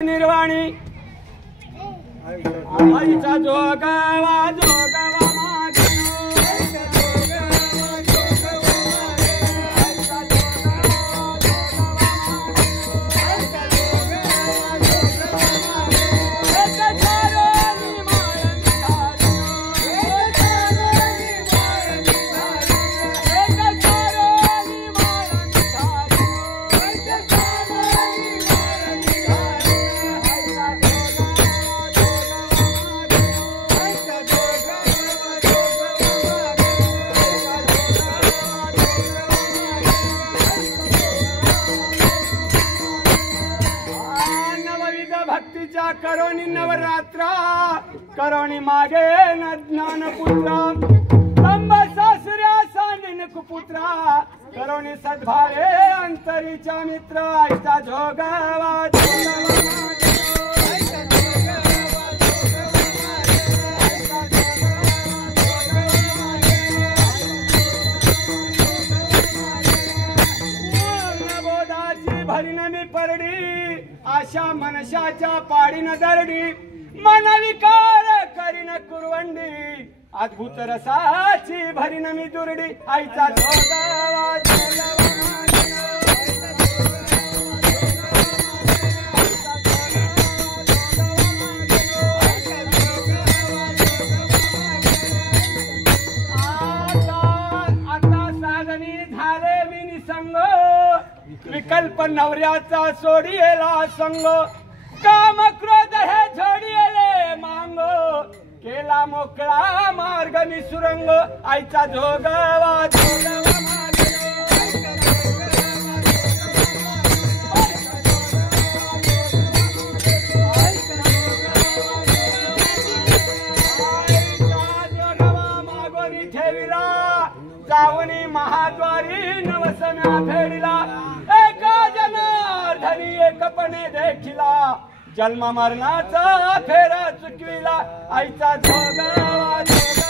निर्वाणी आईचा जोगवा जोगवा माझा भक्तीच्या करोनी नवरात्रा करोनी मागे न ज्ञानपुत्रा तंब सासऱ्या सांडिन कुपुत्रा करोनी सद्भावे अंतरीच्या मित्र आईचा जोगवा भरीन मी परडी आशा मनशाच्या पाडीन दरडी मन विकार करीन कुरवंडी अद्भुत रसाची भरीन मी दुरडी आईचा जोगवा आता साधनी झाले मी निसंग विकल्प नवऱ्याचा सोडियेला संग काम क्रोध हे झोडियेले मांग केला मोकळा मार्ग मी सुरंग आईचा जोगवा जोगवा मागोरी ठेविला जावनी महाद्वारी नवसम्या फेडिला जनार्दनी एकपणे देखिला जन्म मरणाचा फेरा चुकविला आईचा जोगवा